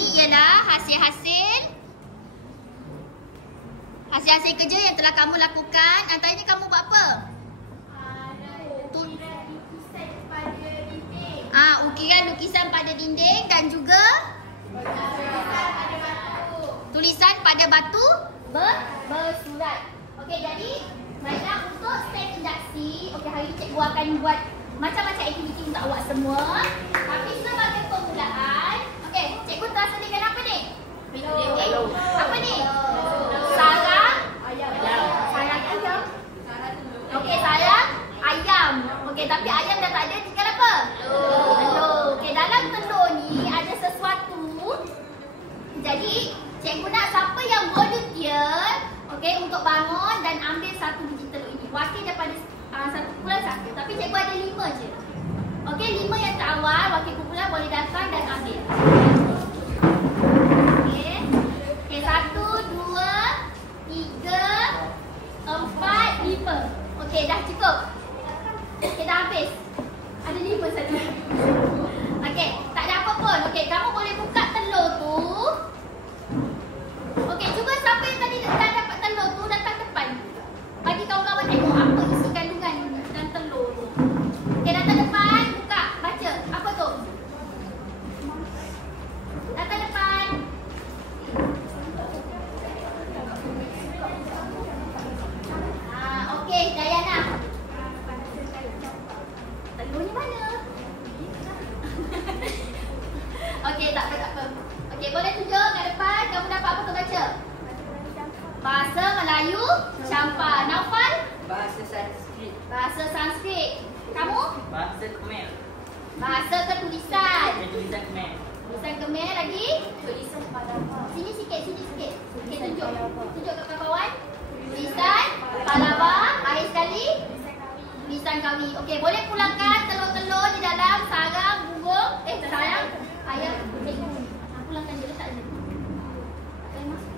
ini ialah hasil-hasil kerja yang telah kamu lakukan. Antaranya kamu buat apa? Ukiran lukisan pada dinding dan juga tulisan pada batu bersurat. Okey, jadi baiklah untuk step induksi. Okey, hari ini cikgu akan buat macam-macam aktiviti untuk awak semua. Tapi sebagai permulaan, okey, cikgu telah sediakan apa ni? Apa ni? Sarang ayam. Okey, sarang ayam. Okey, tapi ayam dah tak ada, tinggal apa? Telur. Okey, dalam telur ni ada sesuatu. Jadi, cikgu nak siapa yang volunteer, okey, untuk bangun dan ambil satu biji telur ini. Wakil daripada satu kumpulan satu. Tapi cikgu ada 5 je. Okey, 5 yang terawal, wakil kumpulan boleh datang dan ambil. Okey. Okey, 1, 2, 3, 4, 5. Okey, dah cukup. Okey, dah habis. Ada 5 saja. Okey, tak ada apa pun. Okey, kamu boleh buka telur tu. Okey, cuba siapa yang tadi dah dapat telur tu datang depan. Bagi kawan-kawan tengok apa isi kandungan dalam telur tu. Okey, datang depan, buka, baca. Apa tu? Datang depan. Okey, Dayana. Telur ni mana? Okey, tak apa. Okey, boleh tunjuk kat depan. Kamu dapat apa tu baca? Bahasa Melayu Campa. Naufal? Bahasa Sanskrit. Bahasa Sanskrit. Kamu? Bahasa Khmer. Bahasa ketulisan. Tulisan Khmer. Tulisan Khmer lagi? Tulisan Palawa. Sini sikit. Okey, tunjuk. Tunjuk kat kawan. Tulisan Palawa. Akhir sekali. Tulisan Kawi. Okey, boleh pulangkan telur-telur di dalam sarang burung. Sarang ayam. Pulangkan dia, letak je. Tak payah masuk.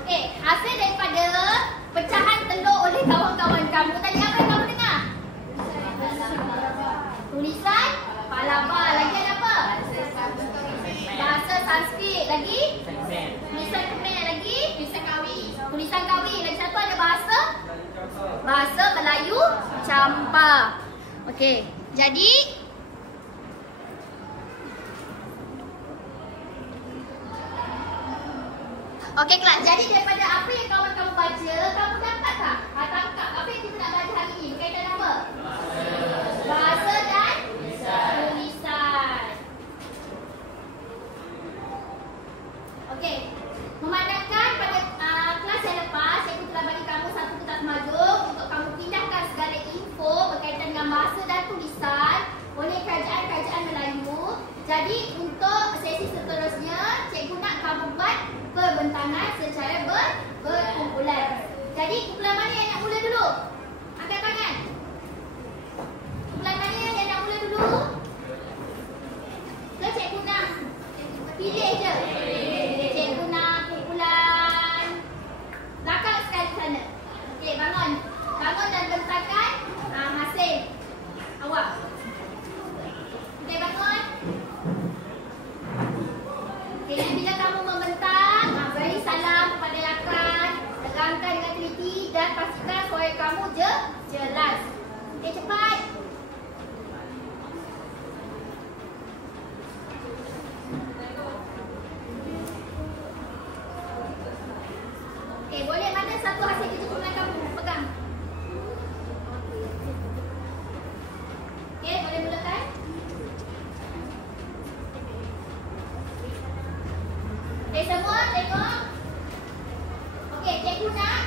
Okey, hasil daripada pecahan telur oleh kawan-kawan kamu tadi apa yang kamu dengar? Tulisan Palawa. Lagi ada apa? Bahasa Sanskrit. Lagi? Tulisan Khmer. Lagi? Tulisan Kawi. Lagi satu ada bahasa Melayu Campa. Okey, jadi okey kelas. Jadi daripada apa yang kawan kamu baca, kamu dapat tak? Tangkap apa yang kita nak belajar hari ini berkaitan apa? Bahasa dan tulisan. Okey. Memandangkan pada kelas yang lepas, cikgu telah bagi kamu satu kertas majuk untuk kamu pindahkan segala info berkaitan dengan bahasa dan tulisan oleh kerajaan-kerajaan Melayu. Jadi untuk sesi seterusnya, cikgu nak kamu buat perbentangan secara berkumpulan. Jadi kumpulan mana yang nak mula dulu? Angkat tangan. Kumpulan mana yang nak mula dulu? Ke cikgu nak pilih je? Cikgu nak kumpulan belakang sekali sana. Okey, bangun. Bangun dan bentangkan hasil awak. Okey, bangun. Okey, dan bila kamu membentang, beri salam kepada rakan, terangkan dengan teliti dan pastikan suara kamu jelas. Okey, cepat. Okey, boleh mana satu hasil kerja kumpulan kamu pegang? Okey, boleh mulakan? Okey, semua tengok. Okey, cikgu nak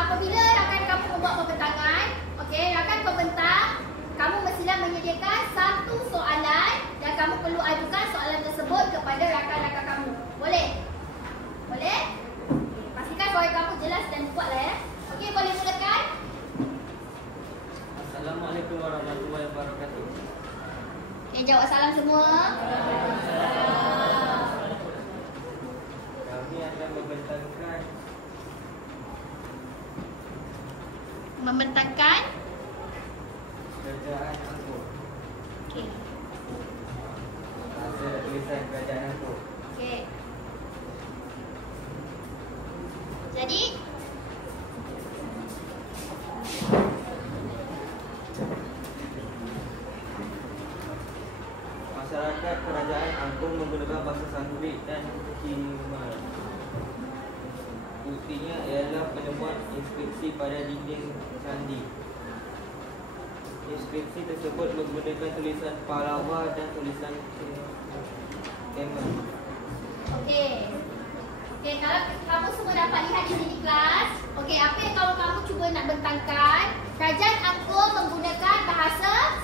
apabila rakan kamu membuat pembentangan, okey, rakan pembentang, kamu mestilah menyediakan satu soalan dan kamu perlu ajukan soalan tersebut kepada rakan-rakan kamu. Boleh? Boleh? Pastikan suara kamu jelas dan kuatlah ya. Okey, boleh mulakan? Assalamualaikum warahmatullahi wabarakatuh. Okey, jawab salam semua. Kami akan membentangkan Kerajaan Angkor. Okey. Bahasa dan tulisan Kerajaan Angkor. Okey. Jadi masyarakat Kerajaan Angkor menggunakan bahasa Sanskrit dan Khmer. Buktinya ialah penemuan inskripsi pada dinding candi. Inskripsi tersebut menggunakan tulisan Pallava dan tulisan Khmer. okey. Okey, kalau kamu semua dapat lihat di sini kelas, okey, apa yang kamu cuba nak bentangkan? Kerajaan Angkor menggunakan bahasa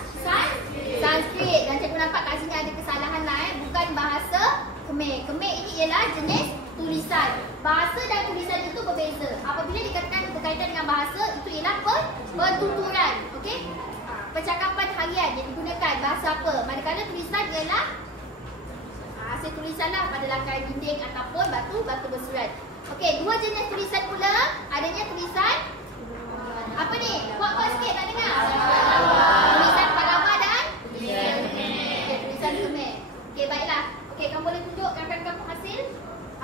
Sanskrit dan cikgu nampak kat sini ada kesalahan lah bukan bahasa Khmer. Khmer ini ialah jenis tulisan. Bahasa dan tulisan itu berbeza. Apabila dikatakan berkaitan dengan bahasa, itu ialah pertuturan. Okey? Percakapan harian yang digunakan bahasa apa? Manakala tulisan ialah hasil tulisan lah pada langkah dinding ataupun batu bersurat. Okey, dua jenis tulisan pula. Adanya tulisan apa ni? Kuat-kuat sikit tak dengar? Tulisan Pallava dan tulisan Khmer. Okey, baiklah. Okey, kamu boleh tunjuk rakan kamu hasil.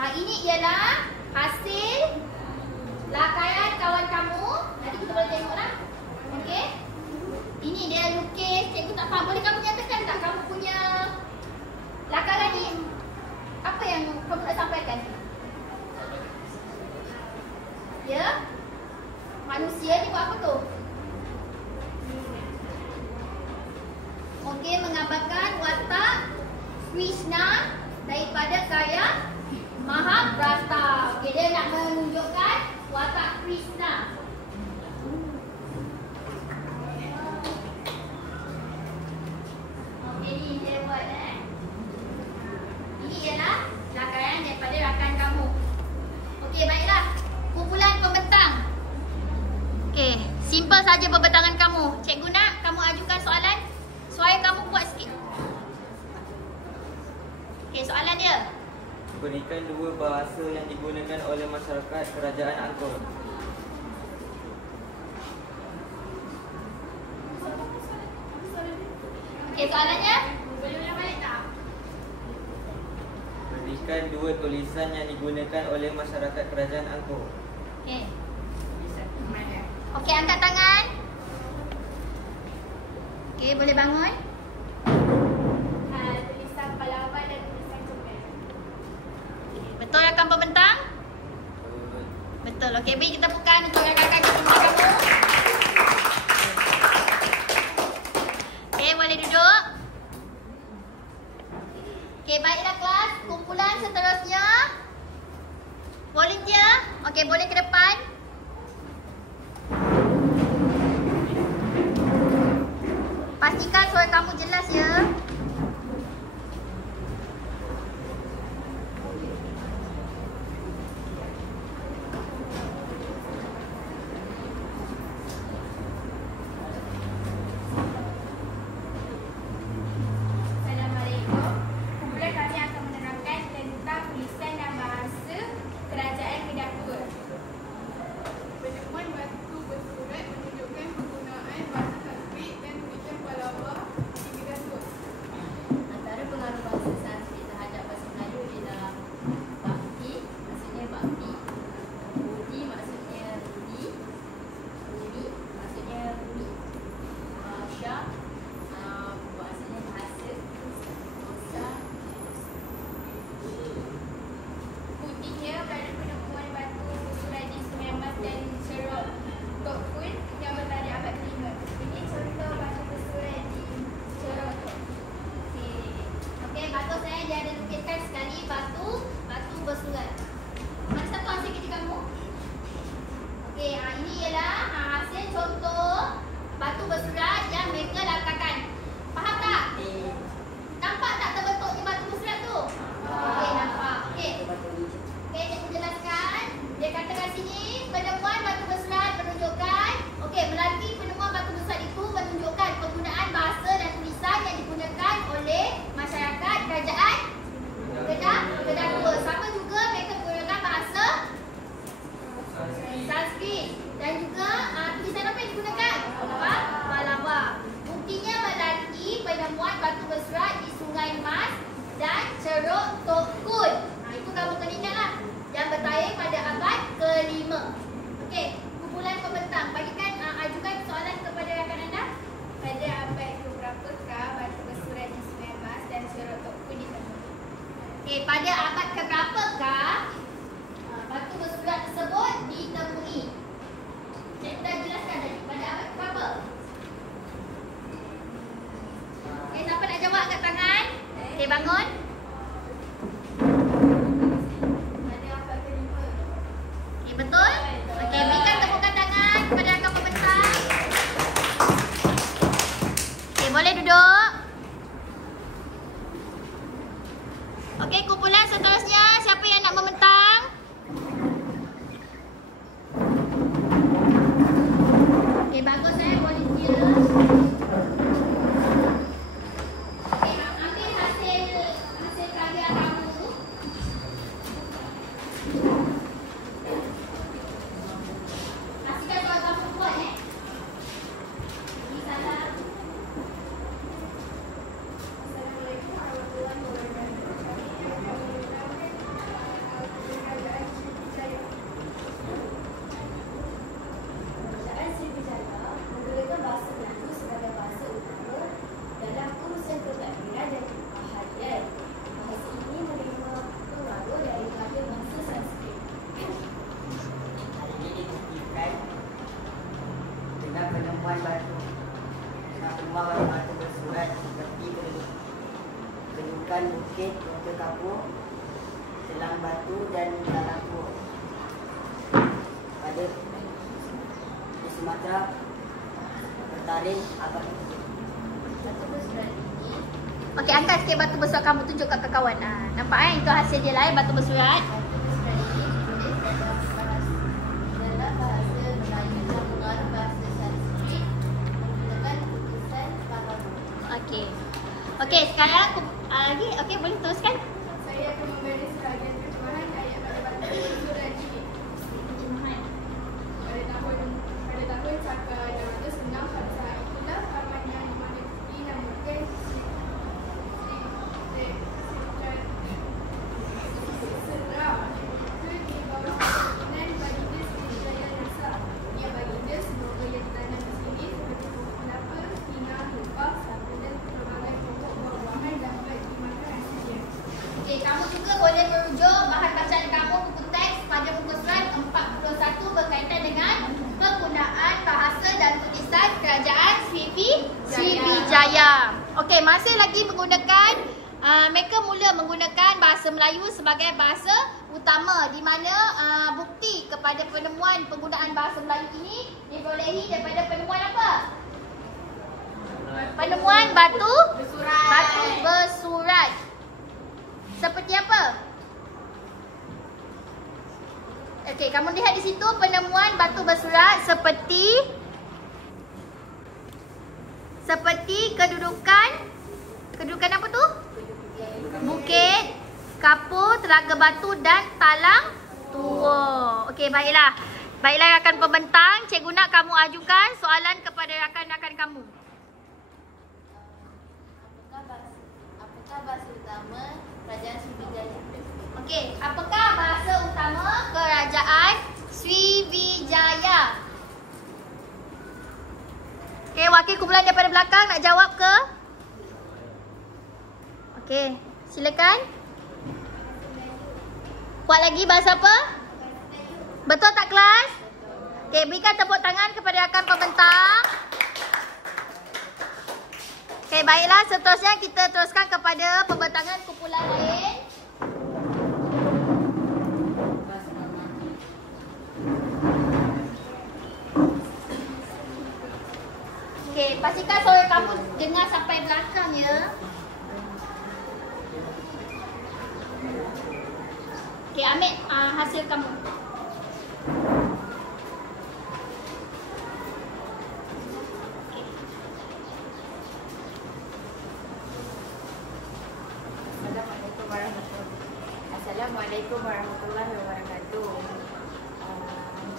Ini ialah hasil lakaian kawan kamu. Nanti kita boleh tengoklah. Okey. Ini dia lukis. Cikgu tak faham. Boleh kamu nyatakan tak kamu punya lakaran ni? Apa yang kamu nak sampaikan? Ya? Manusia ni buat apa tu? Okey, menggambarkan watak Krishna daripada karya Mahabharata. Okey, dia nak menunjukkan watak Krishna. Okey, ni dia buat Ini ialah lakaran daripada rakan kamu. Okey, baiklah. Kumpulan pembentang. Okey, simple saja pembentangan kamu. Cikgu nak kamu ajukan soalan. Suara kamu kuat sikit. Okey, soalan dia. Berikan dua bahasa yang digunakan oleh masyarakat Kerajaan Angkor. Okey, soalannya? Boleh ulang balik tak? Berikan dua tulisan yang digunakan oleh masyarakat Kerajaan Angkor. Okey. Okey, angkat tangan. Okey, boleh bangun. Tulisan Pallava dan tulisan Khmer. Betul rakan pembentang? Betul. Okey, baik kita buka untuk rakan-rakan kamu. Okey, boleh duduk. Okey, baiklah kelas. Kumpulan seterusnya. Volunteer. Okey, boleh ke depan. Pastikan suara kamu jelas ya. Assalamualaikum. Kumpulan kami akan menerangkan tentang tulisan dan bahasa Kerajaan Kedapur. Penemuan batu bersurat menunjukkan penggunaan bahasa Sanskrit dan tulisan Pallava di Kedapur. Okey, pada abad keberapakah batu bersurat tersebut ditemui? Saya dah jelaskan tadi. Pada abad keberapa? Okey, siapa nak jawab angkat tangan? Okey, bangun. Okey, betul? Okey, berikan tepukan tangan kepada rakan pembentang. Okey, boleh duduk. Okey, kumpulan seterusnya, siapa yang nak membentang? Okey, bagus volunteer. Okey, ambil hasil karya kamu. Pastikan soal kamu buat Ini salah. Assalamualaikum warahmatullahi wabarakatuh. Kerajaan Sriwijaya menggunakan bahasa Melayu sebagai bahasa utama dalam urusan pentadbiran dan kepaharian. Bahasa ini menerima pengaruh daripada bahasa Sanskrit. Hari ini dibuktikan dengan penemuan batu bersurat seperti kedudukan bukit Kota Kapur, Selang Batu dan Talangkur pada di Sumatera bertarikh abad Batu bersurat ini Okey, angkat sikit batu bersurat kamu, tunjuk kat kawan. Nampak itu hasil dia lah batu bersurat. dalam bahasa Melayu yang mengarah bahasa Sanskrit menggunakan tulisan Parabot. Okey. Okey, sekarang lagi okey, boleh teruskan? Saya akan memberi sebahagian terjemahan ayat pada batu bersurat ini. Pada tahun Saka 606 pada saat itulah Paman yang dinamakan Serah itu di bawah kepimpinan Baginda Sriwijaya Nasa. Ia Baginda semoga yang ditanam di sini seperti pokok kelapa, pinang, lebah, sapu dan pelbagai pokok buah-buahan dapat dimakan hasilnya. Okey, kamu juga boleh merujuk bahan bacaan kamu buku teks pada muka surat 41 berkaitan dengan penggunaan bahasa dan tulisan Kerajaan Sriwijaya. Okey, masih lagi menggunakan mereka mula menggunakan bahasa Melayu sebagai bahasa utama di mana bukti kepada penemuan penggunaan bahasa Melayu ini diperolehi daripada penemuan apa? Penemuan batu bersurat. Seperti apa? Okey, kamu lihat di situ penemuan batu bersurat seperti kedudukan apa tu? Bukit Kapur, Telaga Batu dan Talang Tua. Okey, baiklah. Baiklah rakan pembentang, cikgu nak kamu ajukan soalan kepada rakan-rakan kamu. Apakah bahasa utama Kerajaan Sriwijaya? Okey, apakah bahasa utama Kerajaan Sriwijaya? Okey, wakil kumpulan daripada belakang nak jawab ke? Okey, silakan. Kuat lagi, bahasa apa? Betul tak kelas? Okey, berikan tepuk tangan kepada rakan pembentang. Okey, baiklah, seterusnya kita teruskan kepada pembentangan kumpulan lain. Okey, pastikan suara kamu dengar sampai belakang ya. Okey, ambil hasil kamu. Assalamualaikum warahmatullahi wabarakatuh.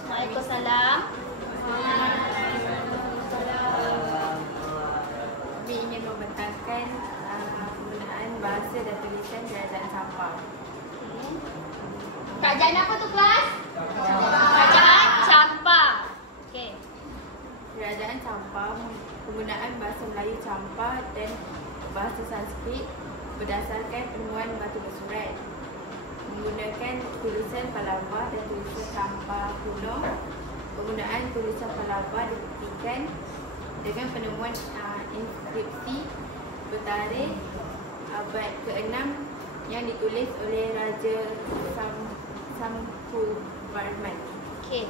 Waalaikumsalam. Kami ingin membentangkan penggunaan bahasa dan tulisan Kerajaan Sampang. Kerajaan apa tu kelas? Kerajaan Campa. Okey. Kerajaan Sampang, penggunaan bahasa Melayu Campa dan bahasa Sanskrit berdasarkan penemuan batu bersurat. Menggunakan tulisan Palava dan tulisan Champa kuno. Penggunaan tulisan Palava dibuktikan dengan penemuan inskripsi bertarikh abad ke-6 yang ditulis oleh Raja Sampuvarman. Okey.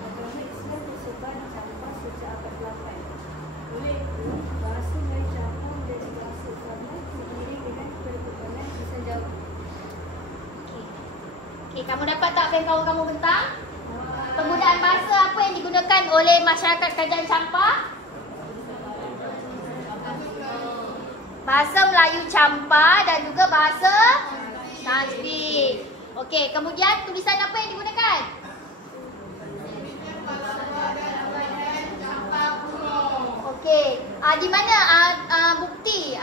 Agama Islam tersebar di Champa sejak abad 8. Oleh itu, bahasa Melayu Champa menjadi bahasa utama seiring dengan perkembangan tulisan Jawa. Okey, kamu dapat tak apa yang kawan kamu bentang? Penggunaan bahasa apa yang digunakan oleh masyarakat kerajaan Champa? Bahasa Melayu Champa dan juga bahasa Sanskrit. Okey, kemudian tulisan apa yang digunakan? Okey, di mana bukti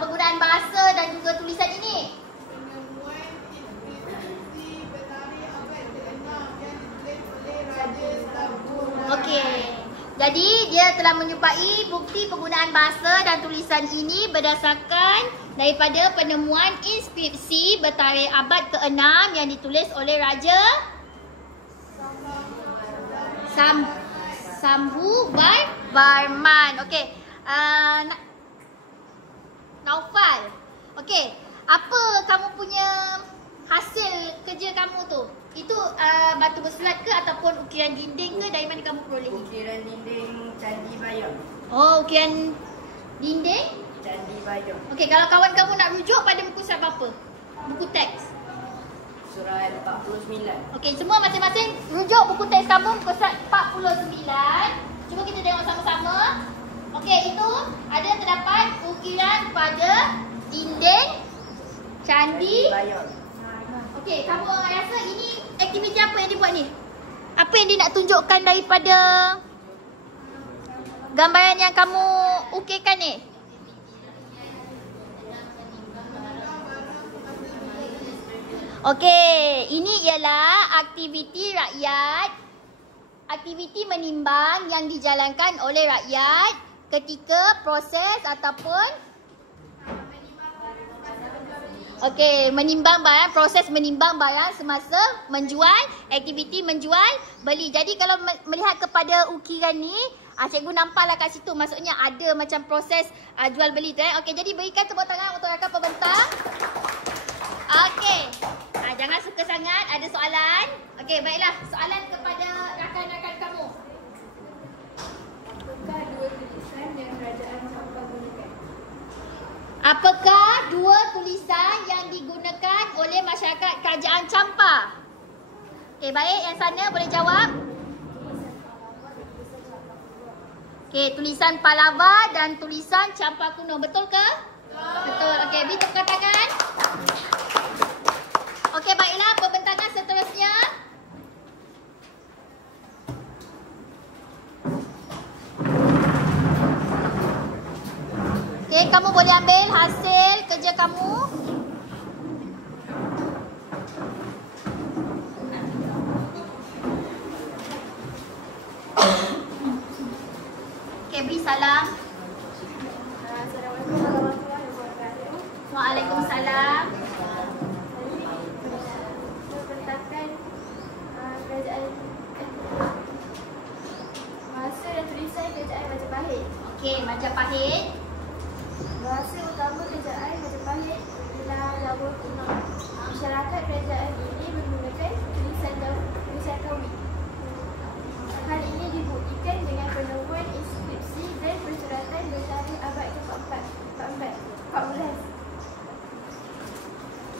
penggunaan bahasa dan juga tulisan ini? Penemuan inskripsi bertarikh abad ke-6 yang ditulis oleh Raja Sampuvarman. Okey. Jadi dia telah menyumpai bukti penggunaan bahasa dan tulisan ini berdasarkan daripada penemuan inskripsi bertarikh abad ke-6 yang ditulis oleh Raja Sampuvarman. Okey. Naufal. Okey. Apa kamu punya hasil kerja kamu tu? Itu batu bersulat ke ataupun ukiran dinding ke? Dari mana kamu peroleh? Ukiran dinding Candi Bayong. Oh, ukiran dinding? Candi Bayong. Okey, kalau kawan kamu nak rujuk pada buku surat apa? Buku teks. Surat 49. Okey, semua masing-masing rujuk buku teks kamu muka surat 49. Cuba kita tengok sama-sama. Okey, itu ada terdapat ukiran pada dinding Candi Bayong. Okey, kamu rasa ini aktiviti apa yang dibuat ni? Apa yang dia nak tunjukkan daripada gambaran yang kamu ukirkan ni? Okey, ini ialah aktiviti rakyat. Aktiviti menimbang yang dijalankan oleh rakyat ketika proses ataupun menimbang barang, proses menimbang barang semasa menjual, aktiviti menjual, beli. Jadi kalau melihat kepada ukiran ni, cikgu nampaklah kat situ, maksudnya ada macam proses jual beli tu. Okey, jadi berikan tepuk tangan untuk rakan pembentang. Okey. Jangan suka sangat, ada soalan. Okey, baiklah. Soalan kepada rakan-rakan kamu. Apakah dua tulisan yang kerajaan Champa gunakan? Apakah dua tulisan yang digunakan oleh masyarakat kerajaan Champa? Okey, baik. Yang sana boleh jawab. Okey, tulisan Palava dan tulisan Champa kuno. Betul ke? Betul. Okey, beri tepuk tangan. Okey, baiklah. Pembentangan seterusnya. Okey, kamu boleh ambil hasil kerja kamu. Okey, beri salam. Assalamualaikum warahmatullahi wabarakatuh. Waalaikumsalam. Pembentakan kerajaan bahasa dan tulisan kerajaan Majapahit. Okey, Majapahit. Bahasa utama kerajaan Majapahit adalah Jawa kuno. Masyarakat kerajaan ini menggunakan tulisan Kawi. Hal ini dibuktikan dengan penemuan inskripsi dan persuratan bertarikh abad ke-14.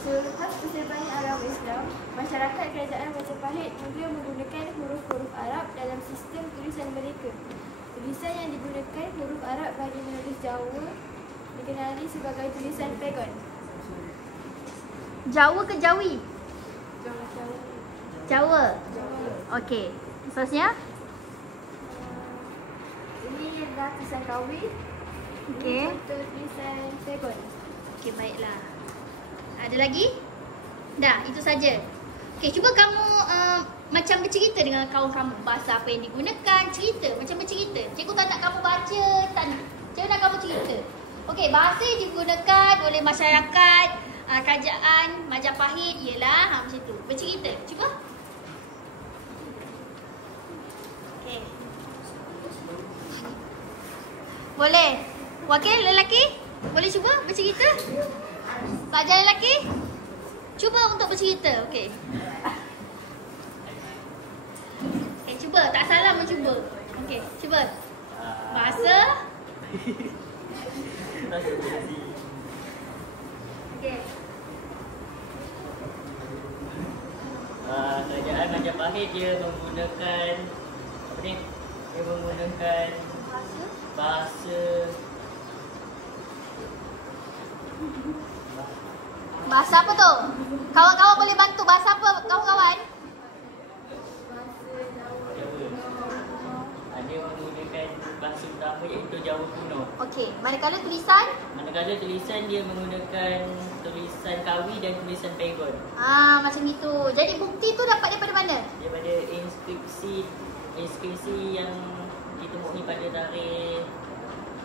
Selepas persebaran Arab Islam, masyarakat kerajaan Majapahit mula menggunakan huruf-huruf Arab dalam sistem tulisan mereka. Tulisan yang digunakan huruf Arab bagi menulis Jawa dikenali sebagai tulisan Pegon. Jawa ke Jawi? Jawa. Jawa. Okey. Seterusnya? Ini adalah tulisan Kawi. Okey. Itu tulisan Pegon. Okey, baiklah. Ada lagi? Dah, itu saja. Okey, cuba kamu macam bercerita dengan kawan kamu. Bahasa apa yang digunakan, cerita. Macam bercerita. Cikgu tak nak kamu baca, tak nak. Cikgu nak kamu cerita. Okey, bahasa yang digunakan oleh masyarakat kerajaan Majapahit ialah macam tu. Bercerita. Cuba. Okey. Boleh. Wakil lelaki? Boleh cuba bercerita? Pelajar lelaki? Cuba untuk bercerita. Okey. Okey, cuba. Tak salah mencuba. Okey, cuba. Bahasa. Okey. Kerajaan Majapahit dia menggunakan apa ni? Dia menggunakan bahasa Bahasa apa tu? Kawan-kawan boleh bantu. Bahasa apa kawan-kawan? Dia menggunakan bahasa utama iaitu Jawa kuno. Okey, manakala tulisan? Manakala tulisan dia menggunakan tulisan Kawi dan tulisan Pegon. Macam itu. Jadi bukti tu dapat daripada mana? Daripada inskripsi yang ditemui pada tarikh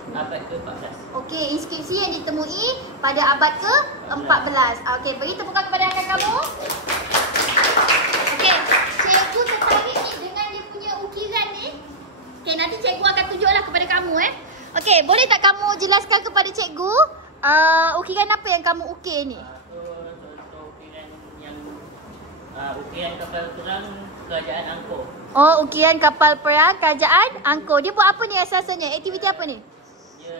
abad ke-14. Okey, inskripsi yang ditemui pada abad ke-14. Okey, beri tepukan kepada rakan kamu. Okey, cikgu tertarik ni dengan dia punya ukiran ni. Okey, nanti cikgu akan tunjuklah kepada kamu Okey, boleh tak kamu jelaskan kepada cikgu ukiran apa yang kamu ukir ni? Contoh ukiran yang ukiran kapal perang kerajaan Angkor. Oh, ukiran kapal perang kerajaan Angkor. Dia buat apa ni asalnya? Aktiviti apa ni? Dia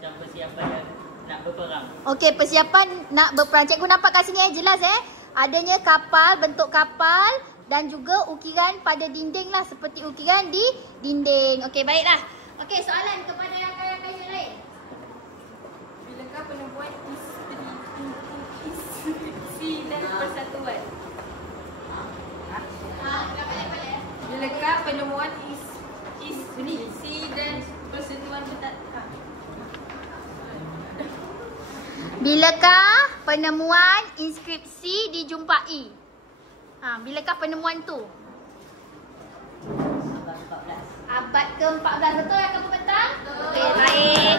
macam persiapan nak berperang. Okey, persiapan nak berperang. Cikgu nampak kat sini jelas adanya kapal, bentuk kapal dan juga ukiran pada dinding lah, seperti ukiran di dinding. Okey, baiklah. Okey, soalan kepada rakan-rakan yang lain. Bilakah penemuan inskripsi dan persatuan? Bilakah penemuan inskripsi dan persatuan Bilakah penemuan inskripsi dijumpai? Bilakah penemuan tu? Abad ke-14. Betul yang kamu bentang? Okey, baik.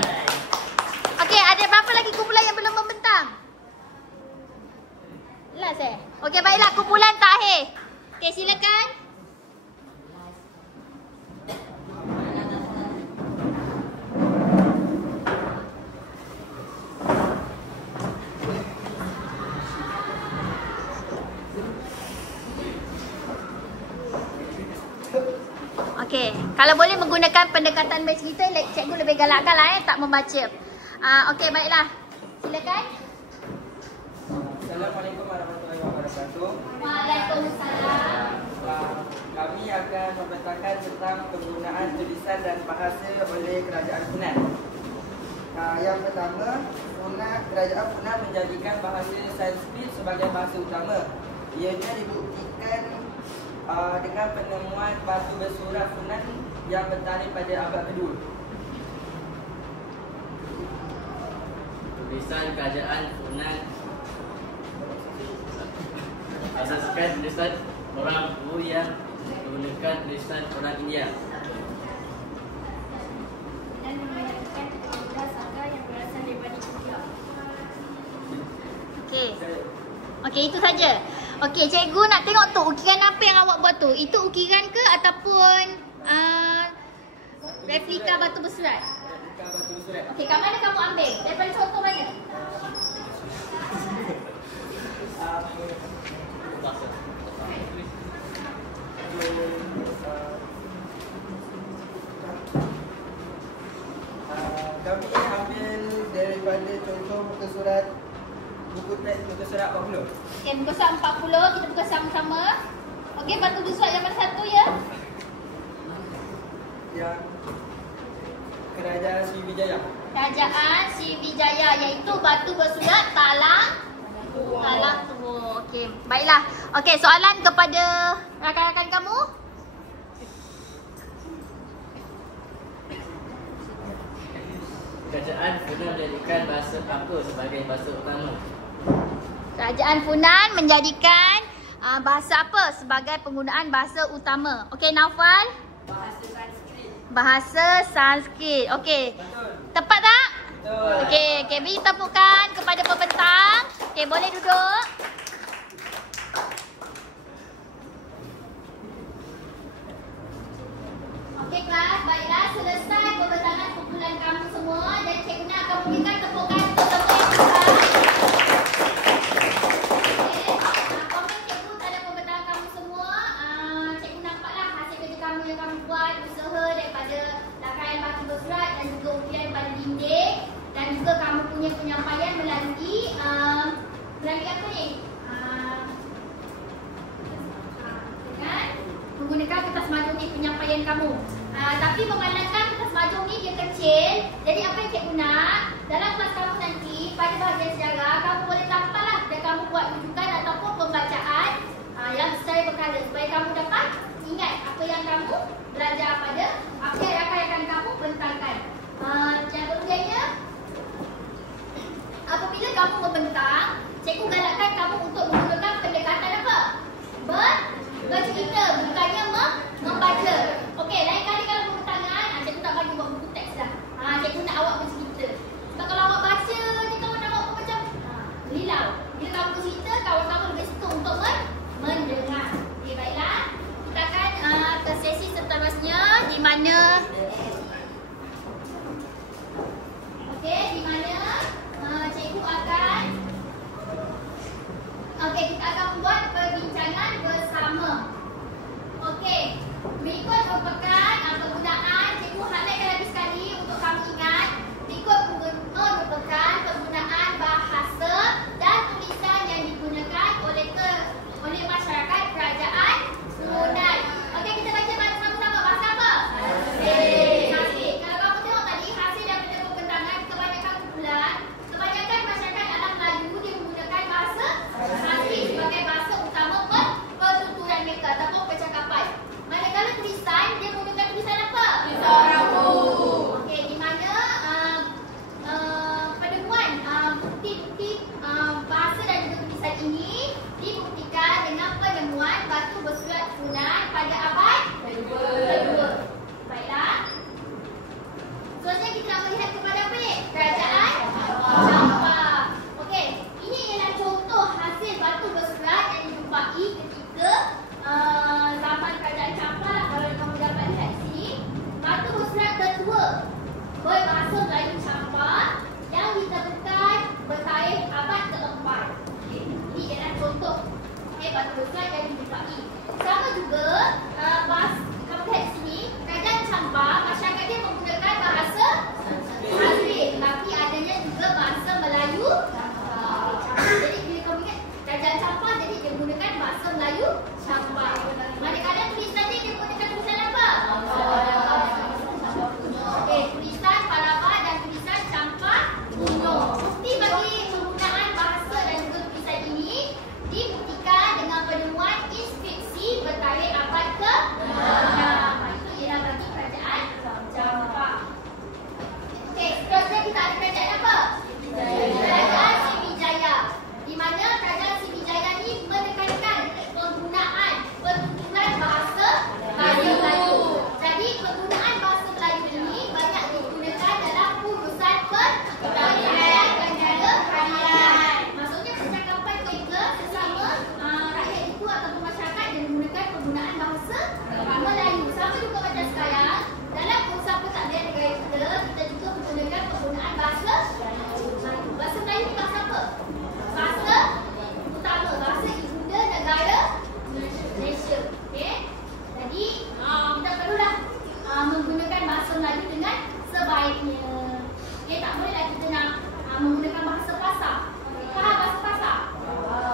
Okey, ada berapa lagi kumpulan yang belum membentang? Last Okey, baiklah, kumpulan terakhir. Okey, silakan. Okey, kalau boleh menggunakan pendekatan bercerita, cikgu lebih galakkan lah tak membaca. Okey, baiklah. Silakan. Assalamualaikum warahmatullahi wabarakatuh. Waalaikumsalam. Kami akan membentangkan tentang penggunaan tulisan dan bahasa oleh Kerajaan Funan. Yang pertama, Kerajaan Funan menjadikan bahasa Sanskrit sebagai bahasa utama. Ianya dibuktikan dengan penemuan batu bersurat Funan yang bertarikh pada abad kedua. Tulisan kerajaan Funan asaskan tulisan orang Wu yang menggunakan tulisan orang India. dan menggunakan kaedah saga yang berasal daripada India. Okey. Okey, itu saja. Okey, cikgu nak tengok tu ukiran apa yang awak buat tu. Itu ukiran ke ataupun replika batu bersurat? Replika batu bersurat. Okey, kat mana kamu ambil? Daripada contoh mana? Kami ambil daripada contoh muka surat buku teks muka surat 40. Okey, muka surat 40 kita buka sama-sama. Okey, batu bersurat yang mana satu ya? Yang Kerajaan Sriwijaya. Kerajaan Sriwijaya, iaitu batu bersurat Talang Tua. Okey, baiklah. Okey, soalan kepada rakan-rakan kamu. Kerajaan Funan menjadikan bahasa apa sebagai bahasa utama? Kerajaan Funan menjadikan bahasa apa sebagai penggunaan bahasa utama? Okey, Naufal? Bahasa Sanskrit. Bahasa Sanskrit. Okey. Betul. Tepat tak? Betul. Okey, beri tepukan kepada pembentang. Okey, boleh duduk. Okey kelas, baiklah, selesai pembentangan kumpulan kamu semua dan cikgu nak akan memberikan tepukan untuk semua yang selesai. Okey, komen cikgu terhadap pembentangan kamu semua. Cikgu nampaklah hasil kerja kamu yang kamu buat, usaha daripada lakaian batu berserat dan juga ukiran pada dinding, dan juga kamu punya penyampaian melalui apa ni? Dengan menggunakan kertas majung ni penyampaian kamu. Tapi memandangkan kertas majung ni dia kecil, jadi apa yang cikgu nak, dalam kelas kamu nanti pada bahagian sejarah kamu boleh tampallah dan kamu buat rujukan ataupun pembacaan yang secara berkala supaya kamu dapat ingat apa yang kamu belajar pada apa yang rakan-rakan kamu bentangkan. Yang kemudiannya, apabila kamu membentang, cikgu galakkan kamu untuk menggunakan pendekatan apa? Bercerita, bukannya membaca. Okey, lain kali kalau pembentangan, cikgu tak bagi buat buku teks dah. Cikgu nak awak bercerita. Sebab kalau awak baca je, kawan awak pun macam lilau. Bila kamu bercerita, kawan kamu lebih suka untuk mendengar. Okey, baiklah. Kita akan ke sesi seterusnya di mana cikgu akan kita akan buat perbincangan bersama. Okey, berikut merupakan penggunaan, cikgu highlightkan lagi sekali untuk kamu ingat. Berikut merupakan penggunaan bahasa dan tulisan yang digunakan oleh masyarakat kerajaan Brunei. Okey, kita baca sama-sama. Bahasa apa? Hasil. Kalau kamu tengok tadi, hasil daripada pembentangan kebanyakan kumpulan, kebanyakan masyarakat alam Melayu dia menggunakan bahasa hasil sebagai bahasa utama pertuturan mereka ataupun percakapan. Manakala tulisan, dia menggunakan tulisan apa? Tulisan ramu. Okey, di mana penemuan bukti-bukti bahasa dan juga tulisan ini dibuktikan dengan penemuan batu bersurat Funan pada abad kedua. Baiklah. Seterusnya kita nak melihat kepada apa ni? Kerajaan Champa. Okey, ini ialah contoh hasil batu bersurat yang dijumpai ketika zaman kerajaan Champa lah, kalau kamu dapat lihat di sini. Batu bersurat tertua berbahasa Melayu Champa yang ditemukan bertarikh abad keempat. Okay. Ini ialah contoh batu bersurat yang dijumpai. Sama juga kamu lihat di sini, kerajaan Champa, masyarakat dia menggunakan bahasa Hasil, tapi adanya juga bahasa Melayu Champa. Jadi bila kamu ingat kerajaan Champa, jadi dia menggunakan bahasa Melayu Champa. Manakala tulisan dia menggunakan tulisan apa? Okey, tulisan Palava dan tulisan Champa kuno. Bukti bagi penggunaan bahasa dan juga tulisan ini dibuktikan dengan penemuan inskripsi bertarikh abad ke-6. Itu ialah bagi kerajaan Champa. Okey, seterusnya kita ada kerajaan apa? Kerajaan Sriwijaya. Di mana kerajaan Sriwijaya ni menekankan penggunaan pertuturan bahasa Melayu. Jadi penggunaan bahasa Melayu ini banyak digunakan dalam urusan pertanian dan juga harian. Maksudnya percakapan mereka sesama rakyat itu ataupun masyarakat yang menggunakan penggunaan bahasa Melayu. Sama juga macam sekarang, dalam urusan pertanian negara kita juga menggunakan penggunaan bahasa Melayu. Bahasa Melayu ni bahasa apa? Bahasa utama, bahasa ibunda negara Malaysia. Okey. Jadi kita perlulah menggunakan bahasa Melayu dengan sebaiknya. Okey, tak bolehlah kita nak menggunakan bahasa kasar. Faham bahasa kasar?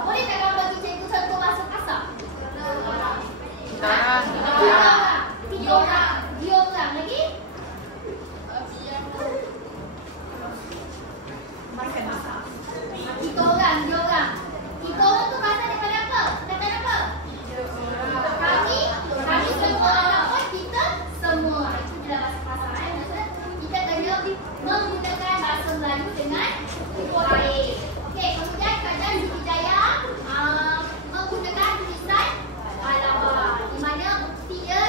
Boleh tak kamu bagi cikgu contoh bahasa kasar? Tiga orang lagi? Bahasa kasar. Tiga orang. Tiga orang tu bahasa daripada apa? Daripada apa? Kami semua ataupun kita semua. Itu adalah bahasa kasar. Maksudnya kita kena menggunakan bahasa Melayu dengan baik. Okey, kemudian kerajaan Sriwijaya menggunakan tulisan Palava, di mana bukti dia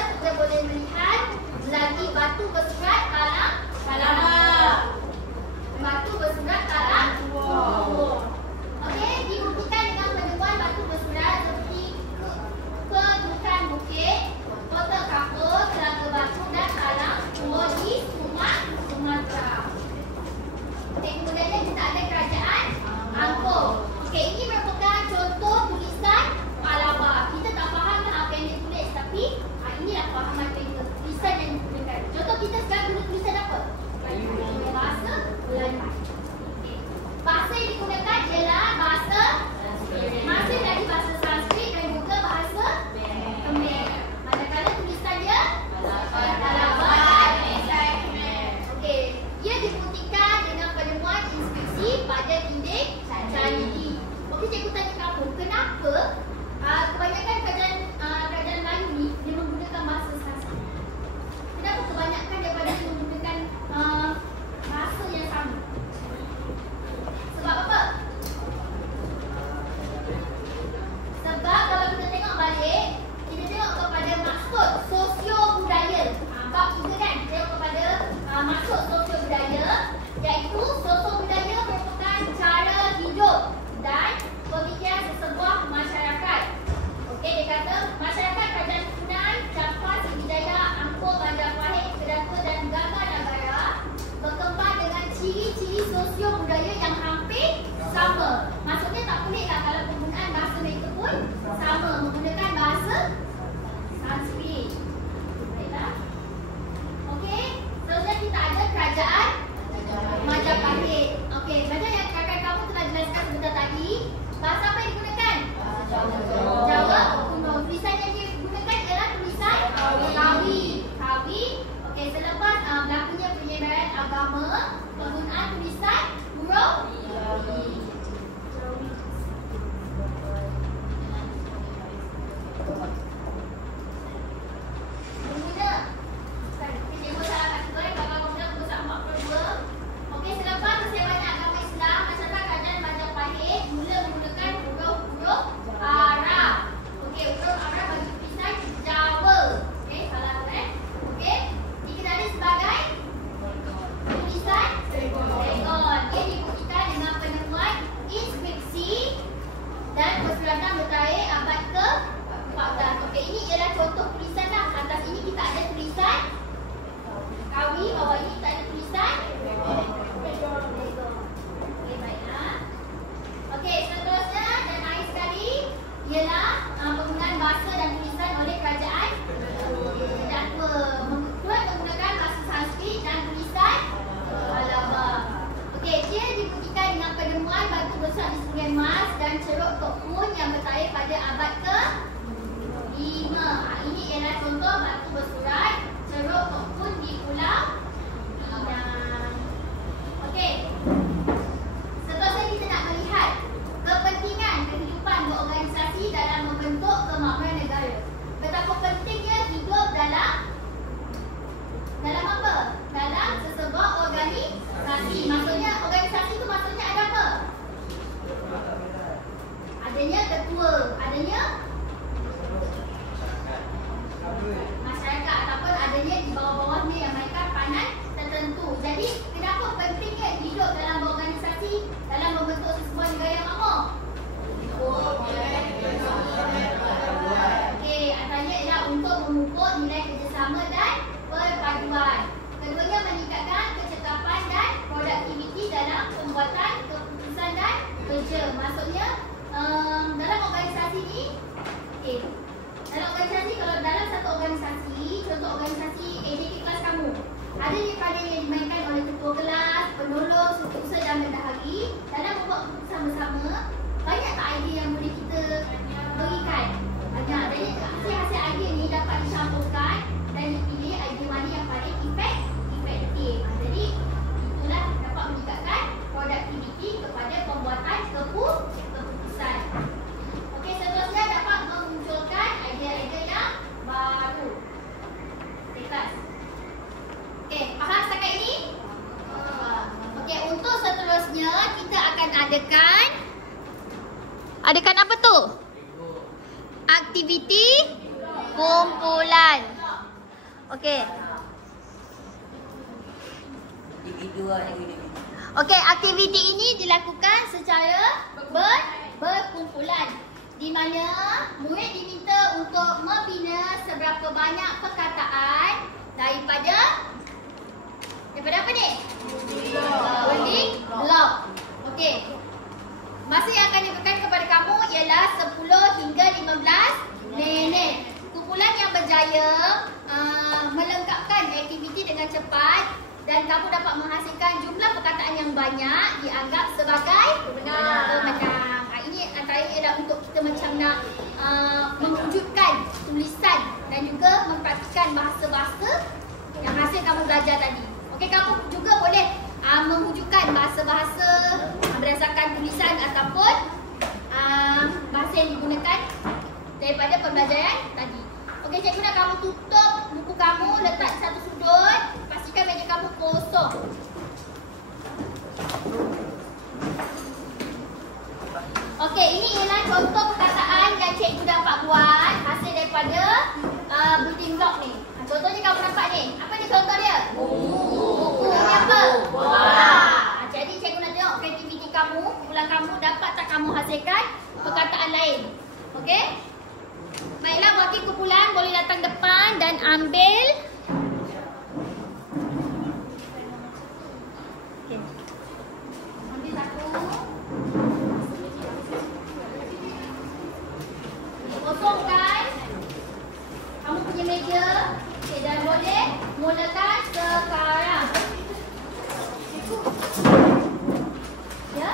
pada dinding candi. Okey, cikgu tanya kamu, kenapa kebanyakan kerajaan Melayu ni dia menggunakan bahasa Sanskrit? Kenapa kebanyakan daripada dia menggunakan bahasa yang sama? Sebab apa? Sebab kalau kita tengok balik, kita tengok kepada maksud sosio-budaya. Bab 3 kan, tengok kepada maksud sosio-budaya, iaitu sosio-budaya merupakan cara hidup dan pemikiran sesebuah masyarakat. Okey, dia kata masyarakat kerajaan Funan, Champa, Sriwijaya, Angkor, Majapahit, Kedah dan Gangga Nagara berkembang dengan ciri-ciri sosio-budaya yang hampir sama. Maksudnya tak peliklah kalau penggunaan bahasa mereka pun sama, menggunakan bahasa Sanskrit. Baiklah. Okey, seterusnya kita ada kerajaan Majapahit. Okey, macam yang kakak kamu telah jelaskan sebentar tadi, bahasa apa yang digunakan? Jawa kuno. Tulisan yang digunakan ialah tulisan Kawi. Okey, selepas berlakunya penyebaran agama, penggunaan tulisan huruf adakan apa tu? Aktiviti kumpulan. Okey. Okey, aktiviti ini dilakukan secara berkumpulan, di mana murid diminta untuk membina seberapa banyak perkataan daripada apa ni? Building block. Okey. Masa yang akan diberikan kepada kamu ialah 10 hingga 15 minit. Kumpulan yang berjaya melengkapkan aktiviti dengan cepat dan kamu dapat menghasilkan jumlah perkataan yang banyak dianggap sebagai pemenang. Ini antara ialah untuk kita macam nak mewujudkan tulisan dan juga mempraktikkan bahasa-bahasa yang hasil kamu belajar tadi. Okey, kamu juga boleh mewujudkan bahasa-bahasa yang digunakan daripada pembelajaran tadi. Okey, cikgu nak kamu tutup buku kamu, letak di satu sudut. Pastikan meja kamu kosong. Okey, ini ialah contoh perkataan yang cikgu dapat buat hasil daripada building block ni. Contohnya kamu nampak ni. Apa ni contoh dia? Buku. Ni apa? Bola. Jadi cikgu nak tengok kreativiti kamu, kumpulan kamu dapat tak kamu hasilkan perkataan lain. Okey? Baiklah, wakil kumpulan boleh datang depan dan ambil. Okey. Ambil satu. Kosongkan kamu punya meja. Okey, dan boleh mulakan sekarang. Ya?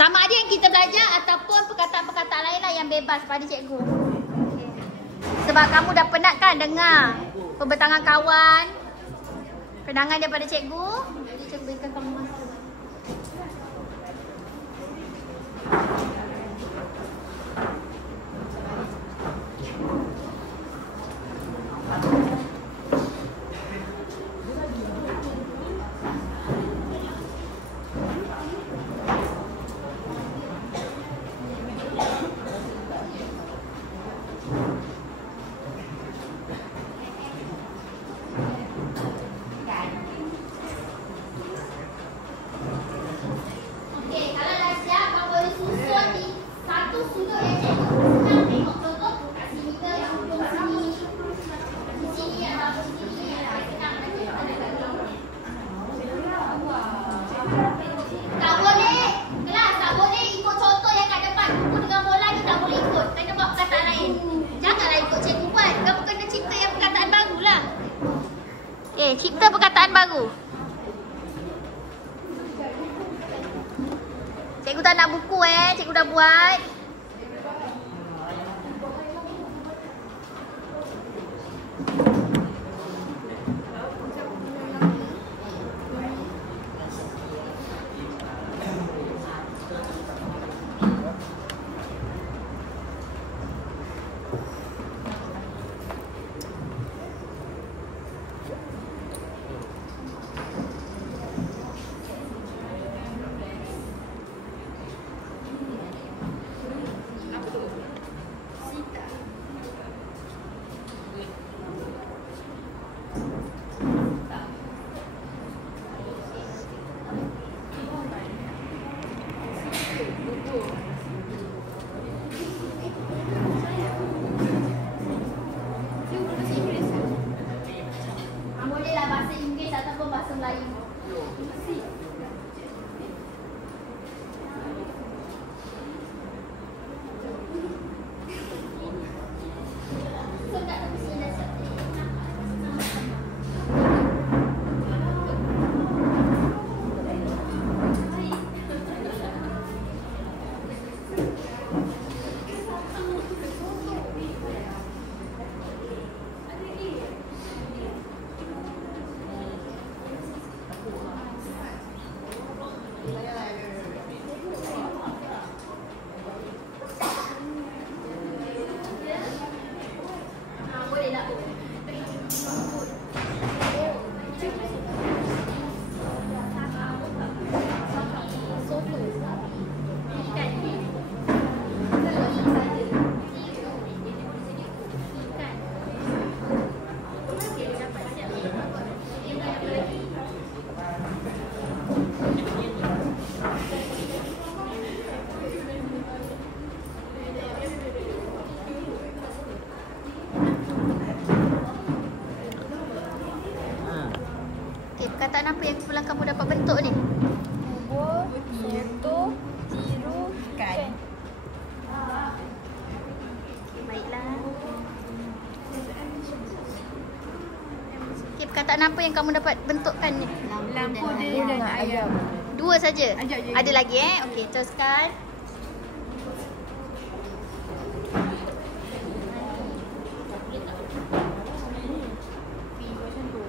Sama ada yang kita belajar ataupun perkataan-perkataan lain lah yang bebas pada cikgu. Sebab kamu dah penat kan dengar pembentangan kawan, kenangan daripada cikgu. Jadi cikgu berikan kamu masa. Cipta perkataan baru. Cikgu tak nak buku cikgu dah buat. Bolehlah bahasa Inggeris ataupun bahasa Melayu. Perkataan apa yang kumpulan kamu dapat bentuk ni? Kubur, foto, tirukan. Baiklah. perkataan apa yang kamu dapat bentukkan ni? Lampu dan ayam. 2 saja? Ajak. Ada lagi Okey, teruskan.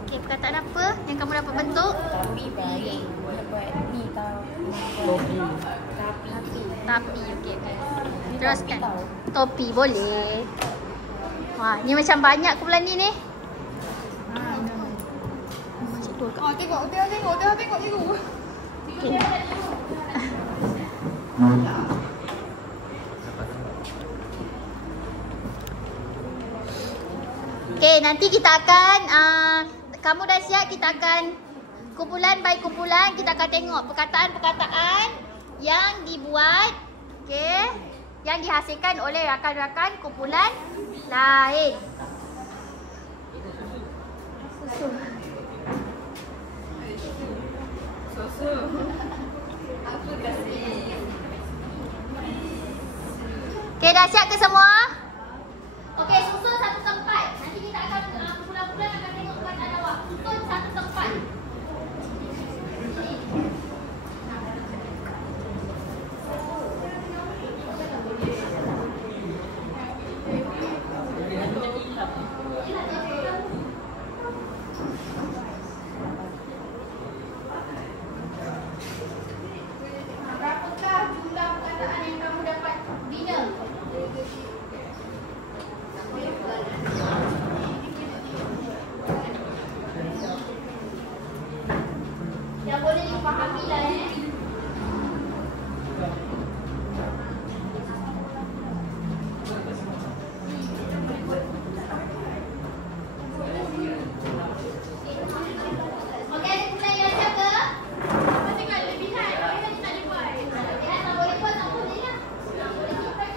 Okey, perkataan apa yang kamu dapat bentuk? Tapi baik. Dapat ni tahu. Tapi, okey. Teruskan. Topi, boleh. Wah, ni macam banyak kumpulan ni. Oh, tengok. Okay. Okay, nanti kita akan kamu dah siap, kita akan kumpulan by kumpulan kita akan tengok perkataan-perkataan yang dibuat, okay, yang dihasilkan oleh rakan-rakan kumpulan lain. Okay, dah siap ke semua? Okay, susun satu tempat. Nanti kita akan kumpulan-kumpulan akan tengok perkataan awak. Susun satu tempat. Berapakah jumlah perkataan yang kamu dapat bina? Yang boleh dipahami lah Okey, kumpulan yang siap ke? Tengok lebihan. Orang tadi tak ada buat. Ya, tak boleh buat, tak boleh lah. Tak boleh simpan.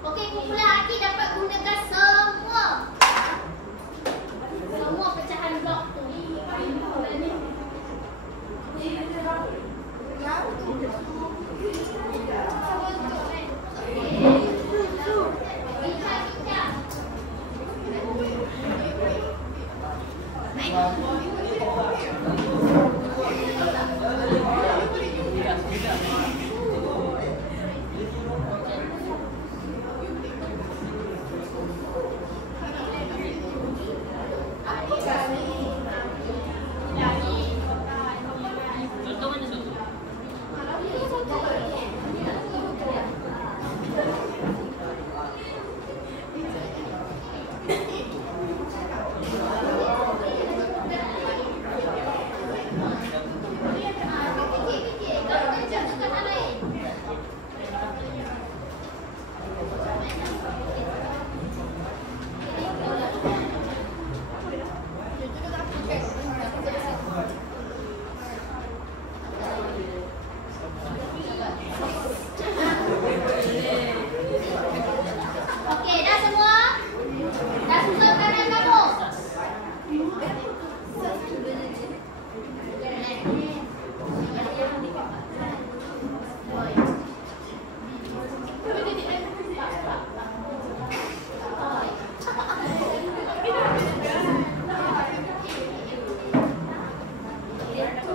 Okey, kumpulan Aki dapat gunakan semua pecahan blok tu. Okey, dah semua? Dah susun kanan kamu?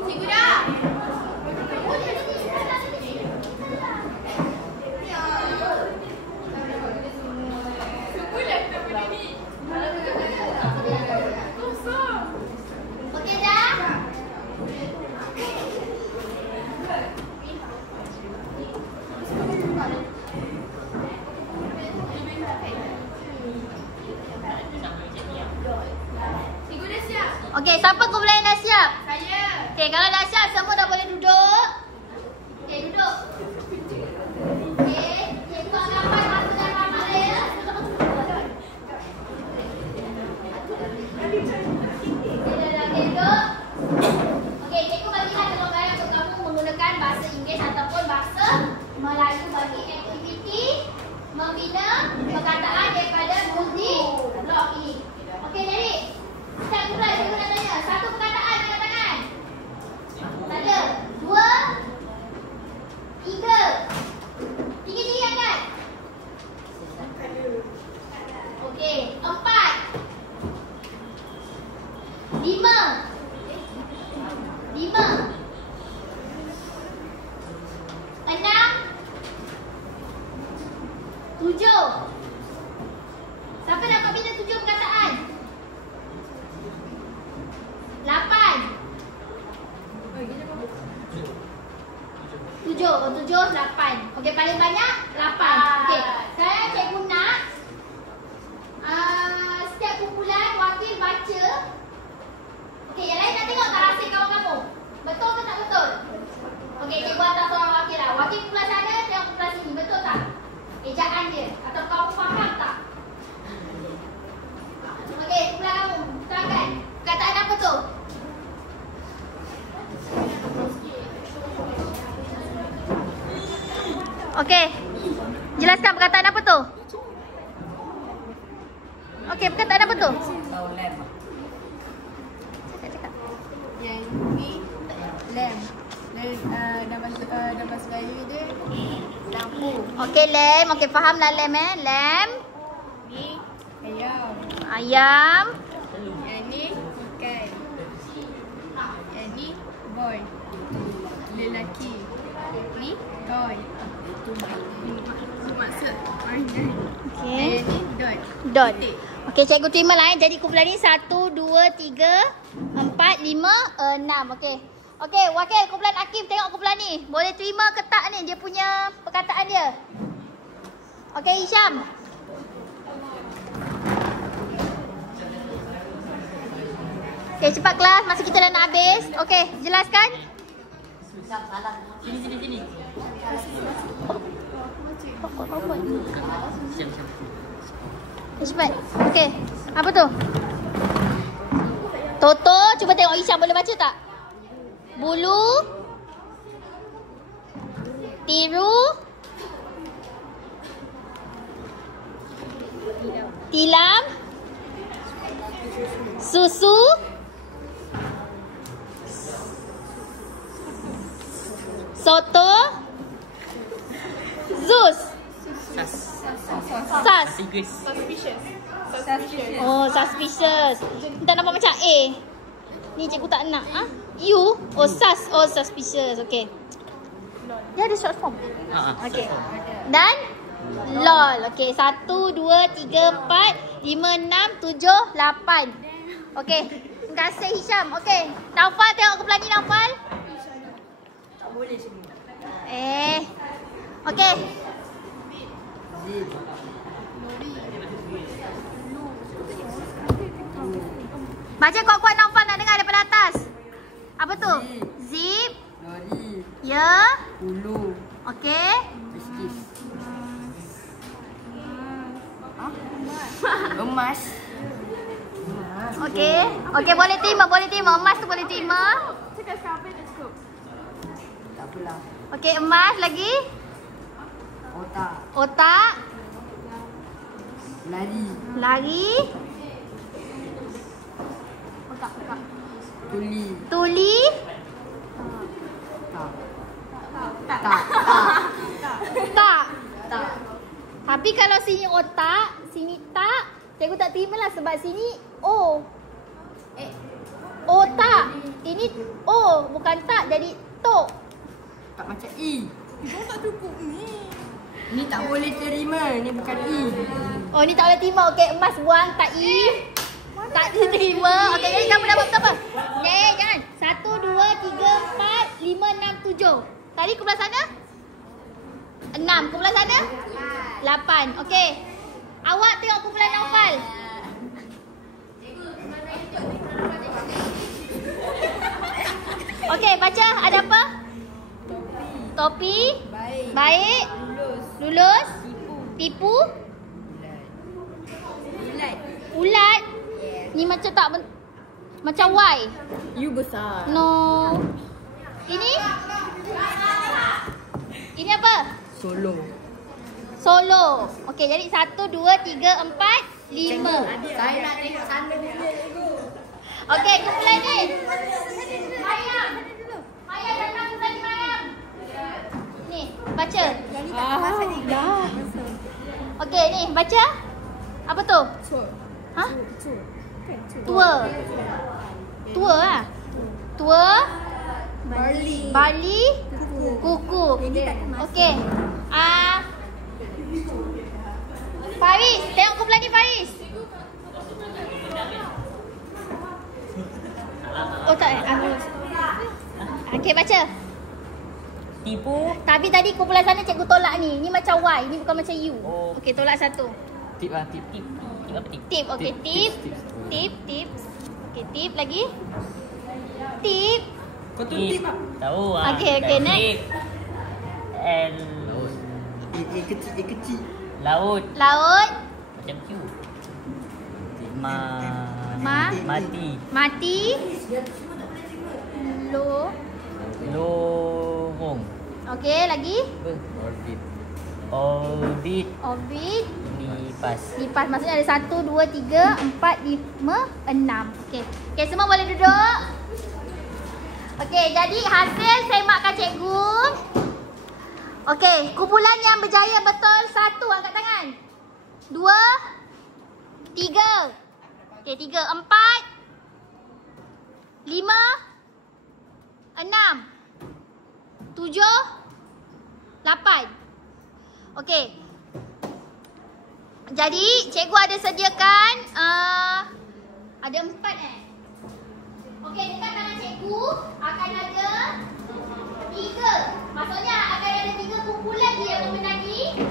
Cikgu dah? Okey dah? Cikgu dah siap. Okey, siapa kumpulan yang dah siap? Saya. Okey, kalau dah siap semua dah boleh duduk. Okey, duduk. Okey, cikgu anggapan masa dan ramai ya. Okey, duduk. Okey, cikgu bagikan kelonggaran untuk kamu menggunakan bahasa Inggeris ataupun bahasa Melayu bagi aktiviti membina perkataan daripada multi blok ini. Okey, jadi siap pula cikgu nak tanya. Satu perkataan angkat tangan. Tak ada 8. Okey, paling banyak 8. Okey. Sekarang cikgu nak setiap kumpulan wakil baca. Okey, yang lain nak tengok tak hasil kawan kamu. Betul ke tak betul? Okey, cikgu hantar seorang wakil lah. Wakil kumpulan sana tengok kumpulan sini. Betul tak? Ejaan dia. Atau kau faham tak? Okey, kumpulan kamu. Terangkan. Perkataan apa tu? Okey. Jelaskan perkataan apa tu? Okey, perkataan apa tu? Tahu lem. Cakap. Yang ni lem. Dalam bahasa Melayu dia lampu. Okey, lem. Okey, faham lah lem Lem. Ni ayam. Ayam. Yang ni ikan. Yang ni boy. Lelaki. Ni toy. Itu maksud mainan. Okey. Yang ni dot. Dot. Titik. Okey, cikgu terima lah. Jadi kumpulan ni 1, 2, 3, 4, 5, 6. Okey. Okey, wakil kumpulan Hakim tengok kumpulan ni. Boleh terima ke tak ni dia punya perkataan dia? Okey, Hisham. Okey, cepat kelas. Masa kita dah nak habis. Okey, jelaskan. Sini. Cepat. Okey. Apa tu? Toto, cuba tengok Hisham boleh baca tak? Bulu. Tiru. Tilam. Susu. Soto. Zus. Sas. Suspicious. Oh, suspicious. Tak nampak macam A. Ni cikgu tak nak. You? Oh, sus. Oh, suspicious. Okay. Dia ada short form. Okay. Dan lol. Okay. 1, 2, 3, 4, 5, 6, 7, 8. Okay. Terima kasih Hisham. Okay. Naufal tengok kumpulan ni Naufal. Tak boleh sini. Okay. Baca kuat-kuat Naufal nak dengar daripada atas. Apa tu? Zip. Lori. Ya. Ulu. Okey. Biskis. Emas. Okey. Okey, boleh terima. Emas tu boleh terima. Cakap sampai dah cukup. Tak apalah. Okey, emas lagi. Otak. Otak. Lari. Lari. Tuli. Tuli. Tak. Tak. Tapi kalau sini otak, sini tak, cikgu tak terima lah sebab sini O. Otak. Ini O, bukan tak, jadi tok. Tak macam I. Tak cukup ni. Ni tak boleh terima. Ni bukan I. Oh, ni tak boleh terima. Okey, emas buang tak I. Tak diterima. Okey, jadi kamu dah buat berapa? Jangan. 1, 2, 3, 4, 5, 6, 7. Tadi kumpulan sana? 6. Kumpulan sana? 8. Okey. Awak tengok kumpulan Naufal. Okey, baca. Ada apa? Topi. Baik. Lulus. Tipu. Ulat. Ni macam tak macam Y. You besar. No. Ini? Ini apa? Solo. Okey, jadi 1, 2, 3, 4, 5. Saya nak tengok sana dulu. Okey, kumpulan ni. Mayam. Mayam datang ke sini, Mayam. Ni, baca. Dah. Okey, ni, baca. Apa tu? Ha? Tua. Tua lah. Tua. Barley. Kuku. Okey. Faris, tengok kumpulan ni Faris. Oh tak. Okey, baca. Tipu. Tapi tadi kumpulan sana cikgu tolak ni. Ni macam Y, ni bukan macam U. Oh. Okey, tolak satu. Tip lah, tip. Tip apa tip? Tip, okey, tip. Tip, tip. Okey, tip lagi. Tip. Kau tu tip tak? Tahu lah. Okey, okey, next. Tip. And Kecil. laut. Laut. Macam Q. Mati. Lorong. Okey, lagi. Orbit. Lipas. Lipas maksudnya ada 1, 2, 3, 4, 5, 6. Okey. Okey, semua boleh duduk. Okey, jadi hasil semakkan cikgu. Okey, kumpulan yang berjaya betul 1 angkat tangan. 2, 3. Okey, 3, 4, 5, 6, 7, 8. Okey. Jadi, cikgu ada sediakan ada 4 Okey, dekat tangan cikgu akan ada 3. Maksudnya akan ada 3 kumpulan je yang memenangi.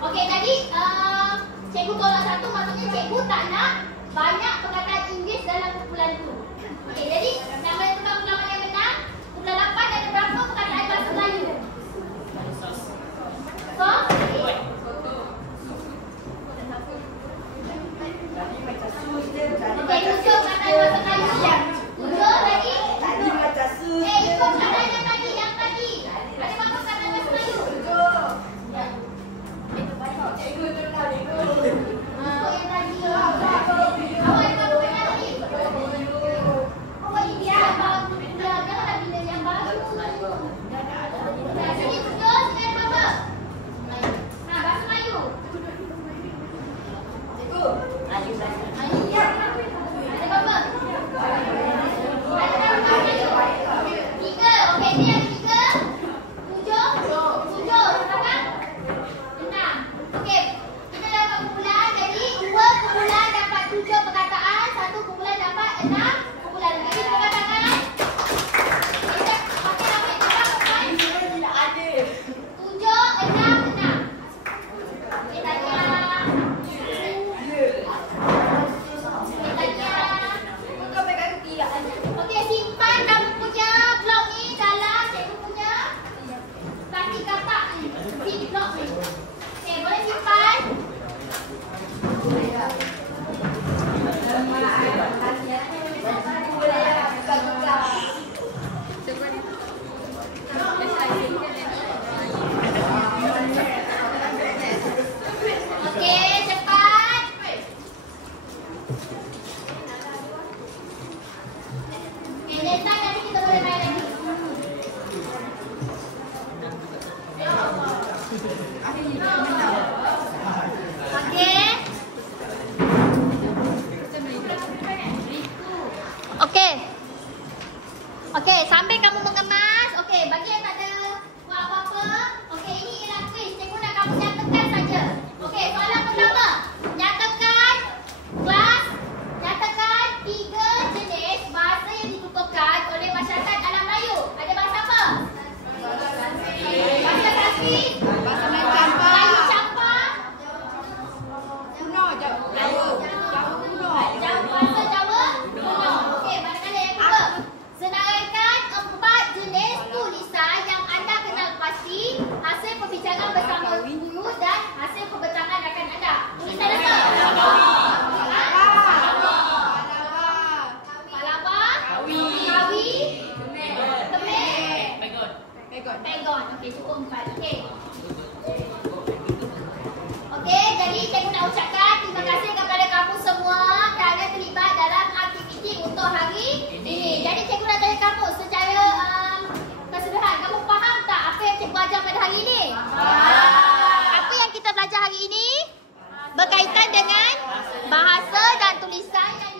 Okey, jadi cikgu tolak 1, maksudnya cikgu tak nak banyak perkataan Inggeris dalam kumpulan tu. Okey, jadi nak menentukan kumpulan yang menang. Kumpulan 8 ada berapa perkataan bahasa Melayu? Okey, tujuh perkataan bahasa Melayu. 7 lagi. Ikut perkataan yang tadi. Ada berapa perkataan bahasa Melayu? 'Bahasa dan tulisan yang